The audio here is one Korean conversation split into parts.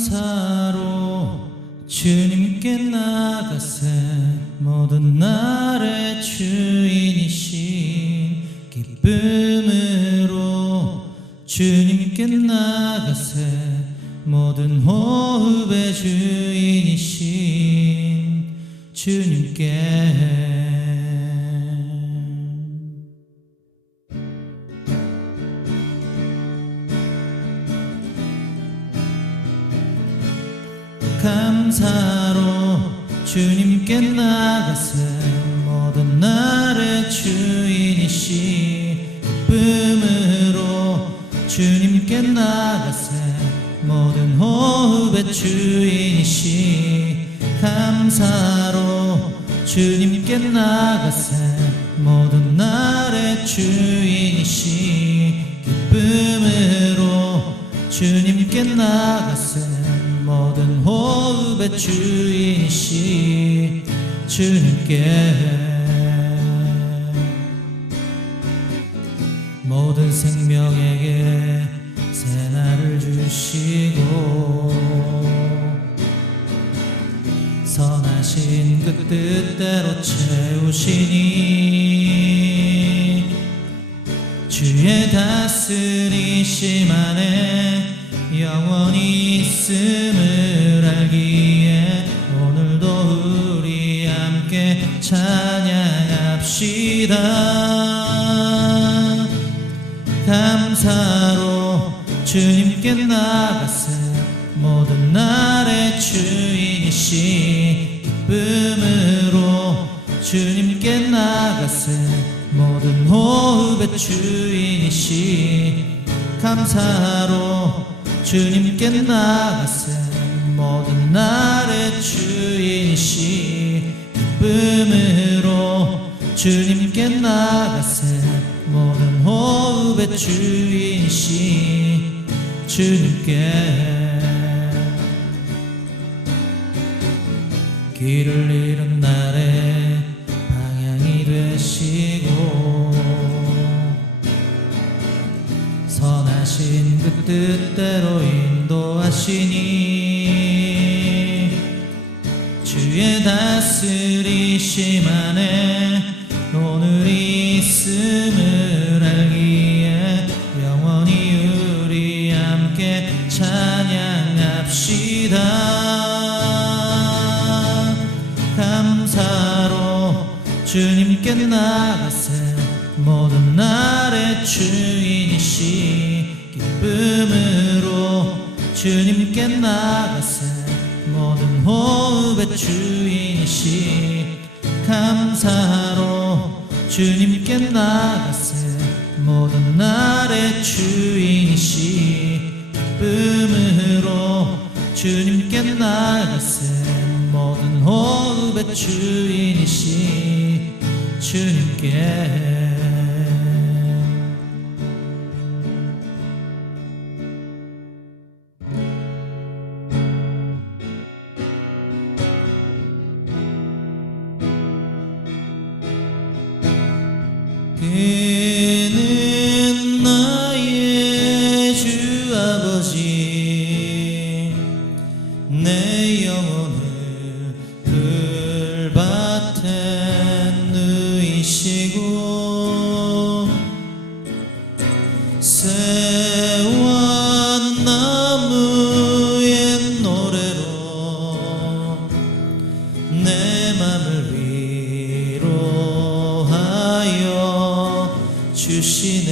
감사로 주님께 나가세 모든 날의 주인이신 기쁨으로 주님께 나가세 모든 호흡의 주인이신 주님께 호흡의 주인이시 감사로 주님께 나가세 모든 날의 주인이시 기쁨으로 주님께 나가세 모든 호흡의 주인이시 주님께 모든 생명에게 새날을 주시고 선하신 그 뜻대로 채우시니 주의 다스리심 안에 영원히 있음을 알기에 오늘도 우리 함께 찬양합시다. 감사로 주님께 나가세 모든 날의 주인이시 기쁨으로 주님께 나가세 모든 호흡의 주인이시 감사로 주님께 나가세 모든 날의 주인이시 기쁨으로 주님께 나가세 모든 호흡의 주인이시 주님께 길을 잃은 날에 방향이 되시고 선하신 그 뜻대로 인도하시니 주의 다스리심 안에 주님께 나가세 모든 날의 주인이시 기쁨으로 주님께 나가세 모든 호흡의 주인이시 감사로 주님께 나가세 모든 날의 주인이시 기쁨으로 주님께 나가세 모든 호흡의 주인이시 주님 주시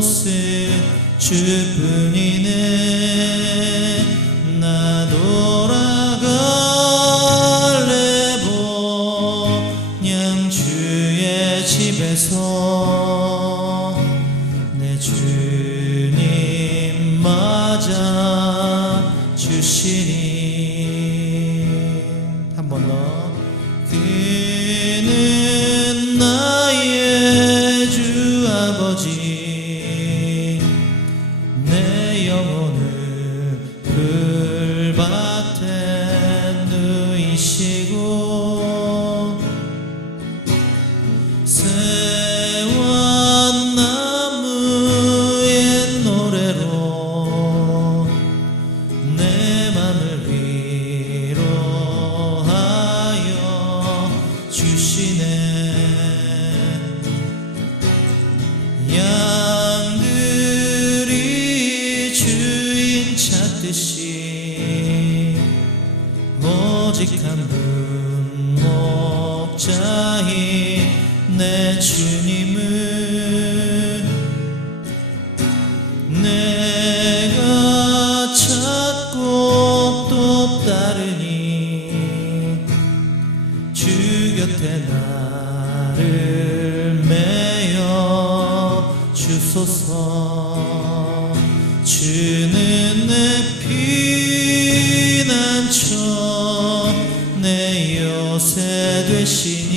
곳은 주뿐이 내 주님을 내가 찾고 또 따르니 주 곁에 나를 매여 주소서. 주는 내 피난처 내 요새 되신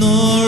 nur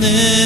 내